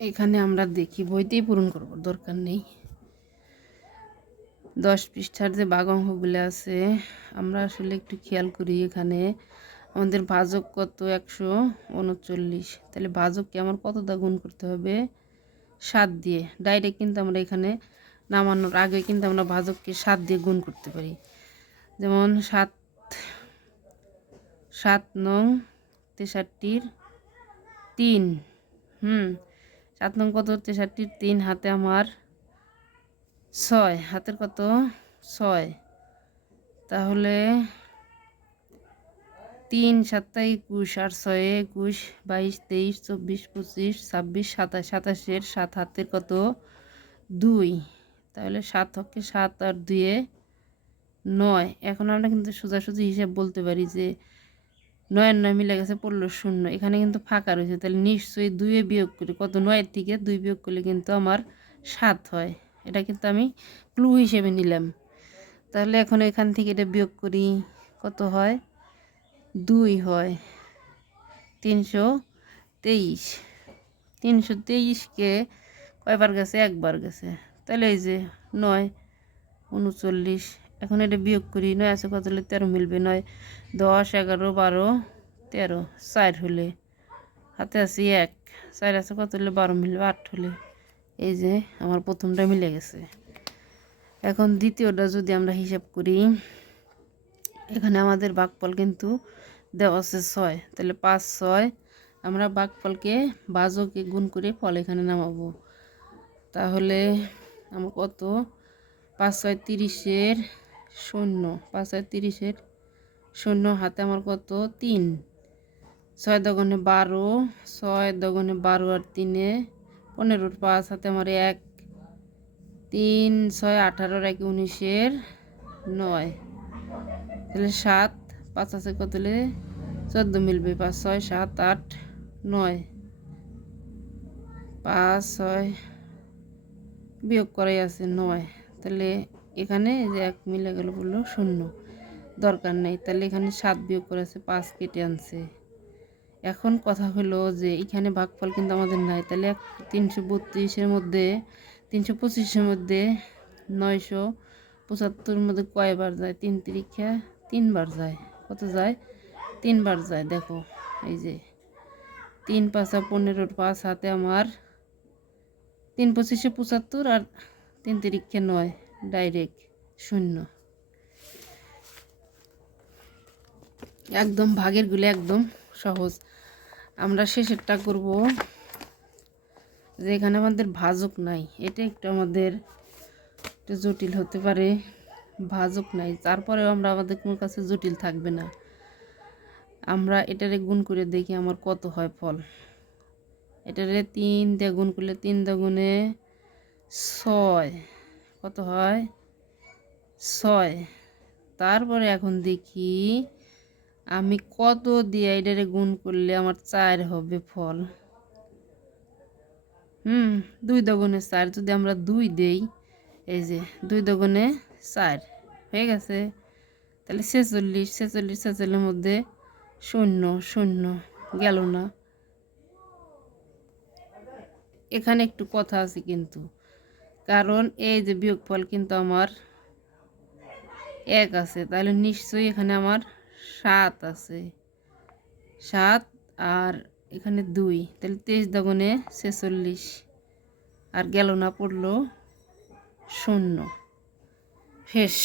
এখানে আমরা দেখি, বইতেই পূরণ করব, দরকার নেই। 10 পৃষ্ঠার যে ভাগ অঙ্কগুলো আছে আমরা আসলে একটু খেয়াল করি। এখানে আমাদের ভাজক কত, 139। তাহলে ভাজককে আমার কতটা গুণ করতে হবে? 7 দিয়ে। ডাইরেক্ট কিন্তু আমরা এখানে নামানোর আগে কিন্তু আমরা ভাজককে 7 দিয়ে গুণ করতে পারি। যেমন 7 নং 63 3। 7 নং কত? 63 3, হাতে আমার 6, হাতের কত? 6। তাহলে 3 7 21, আর 6 21, 22 23 24 25 26 27, 27-এর 7 হাতের কত? 2। তাহলে 7 হকে 7 আর 2 9। এখন আমরা কিন্তু সোজাসুজি হিসাব বলতে পারি যে 9 আর 9 মিলে গেছে, পড়লো 0। এখানে কিন্তু ফাঁকা রয়েছে, তাহলে নিশ্চয়ই 2 বিয়োগ করি কত? 9 থেকে 2 বিয়োগ করলে কিন্তু আমার 7 হয়। এটা কিন্তু আমি ক্লু হিসেবে নিলাম। তাহলে এখন এখান থেকে এটা বিয়োগ করি, কত হয়? 2 হয়। 323। 323কে কয়বার গেছে? একবার গেছে। তাহলে এই যে 9 39। এখন এটা বিয়োগ করি, 9 আছে কত হলে 13 মিলবে? 9 10 11 12 13, 4 হলে হাতে আছে 1, 4 আছে কত হলে 12 মিলবে? 8 হলে। এই যে আমার প্রথমটা মিলে গেছে। এখন দ্বিতীয়টা যদি আমরা হিসাব করি, এখানে আমাদের ভাগফল কিন্তু দেওয়া আছে 6। তাহলে 5 6 আমরা ভাগফলকে ভাজকে গুণ করে ফল এখানে নামাবো। তাহলে আমার কত? 5 6 30-এর 0, 5 6 30-এর 0, হাতে আমার কত? 3। 6 দগুণে 12, 6 দগুণে 12 আর 3 15, 5 হাতে আমার 1, 3 6 18 আর 1 19-এর 9। তাহলে 7, 5 আছে কত হলে 14 মিলবে? 5 6 7 8 9। 5 6 বিয়োগ করাই আছে 9। তাহলে এখানে যে 1 মিলে গেল, বললো 0, দরকার নেই। তাহলে এখানে 7 বিয়োগ করে আছে, 5 কেটে আনছে। এখন কথা হলো যে এখানে ভাগফল কিন্তু আমাদের নাই। তাহলে 332-এর মধ্যে 325-এর মধ্যে 975-এর মধ্যে কয়বার যায়? 3 তিরিক্ষা 3 বার যায়। কত যায়? 3 বার যায়। দেখো এই যে 3 5 15, 5 হাতে আমার 3 25-এ 75 আর 3 তিরিক্ষা 9, ডাইরেক্ট 0। একদম ভাগের গুলো একদম সহজ। আমরা শেষেরটা করব, যে এখানে আমাদের ভাজক নাই। এটা একটু আমাদের একটু জটিল হতে পারে, ভাজক নাই। তারপরেও আমাদের কোনো কাছে জটিল থাকবে না। আমরা এটারে গুণ করে দেখি আমার কত হয় ফল। এটারে 3 দিয়ে গুণ করলে 3 দুগুণে 6, কত হয়? 6। তারপরে এখন দেখি আমি কত দিয়ে এটারে গুণ করলে আমার 4 হবে ফল। 2 দুগুণে 4, যদি আমরা 2 দেই, এই যে 2 দুগুণে 4 হয়ে গেছে। তাহলে 46, 46 46-এর মধ্যে 0 0 গেল না। এখানে একটু কথা আছে কিন্তু, কারণ এই যে বিয়োগফল কিন্তু আমার 1 আছে, তাহলে নিশ্চয়ই এখানে আমার 7 আছে। 7 আর এখানে 2, তাহলে 23 দুগুণে 46, আর গেল না, পড়লো 0। শেষ।